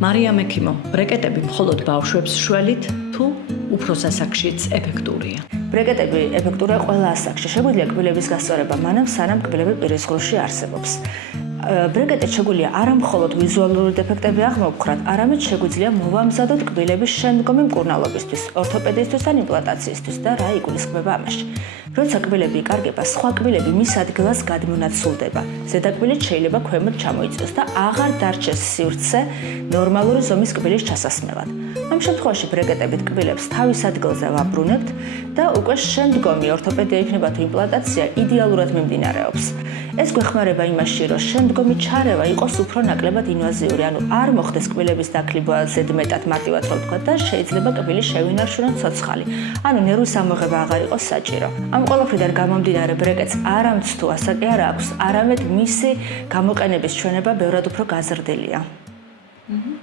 მარია მექიმო, ბრეკეტები მხოლოდ ბავშვებს შველით თუ უფრო სასაკშიც ეფექტურია? ბრეკეტები ეფექტურია ყველა ასაკში. შეგვიძლია კბილების გასწორება მანამ, სანამ კბილები პირის ღრუში არსებობს. ბრეკეტით შეგვიძლია არა მხოლოდ ვიზუალური დეფექტები აღმოვქრათ, არამედ შეგვიძლია მოვამზადოთ კბილების შემდგომი მკურნალობისთვის, ორთოპედიისთვის ან იმპლანტაციისთვის და რა იგულისხმება ამაში. როცა კბილები იკარგება, სხვა კბილები მის ადგილას გადმონაცვლდება. ზედა კბილით შეიძლება ქვემოთ ჩამოიწიოს და აღარ დარჩეს სივრცე ნორმალური ზომის კბილის ჩასასმელად. ამ შემთხვევაში ბრეკეტებით კბილებს თავის ადგილზე ვაბრუნებთ და უკვე შემდგომი ორთოპედია იქნება თუ იმპლანტაცია იდეალურად მიმდინარეობს. ეს გვეხმარება იმაში, რომ შემდგომი ჩარევა იყოს უფრო ნაკლებად ინვაზიური, ანუ არ მოხდეს კბილების დაქლიბვა ზედმეტად მარტივად რო ვთქვა და შეიძლება კბილი შევინარჩუნოთ ცოცხალი. ანუ ნერვის ამოღება აღარ იყოს საჭირო. ამ ყველაფრიდან გამომდინარე ბრეკეტს არამც თუ ასაკი არ აქვს, არამედ მისი გამოყენების ჩვენება ბევრად უფრო გაზრდილია.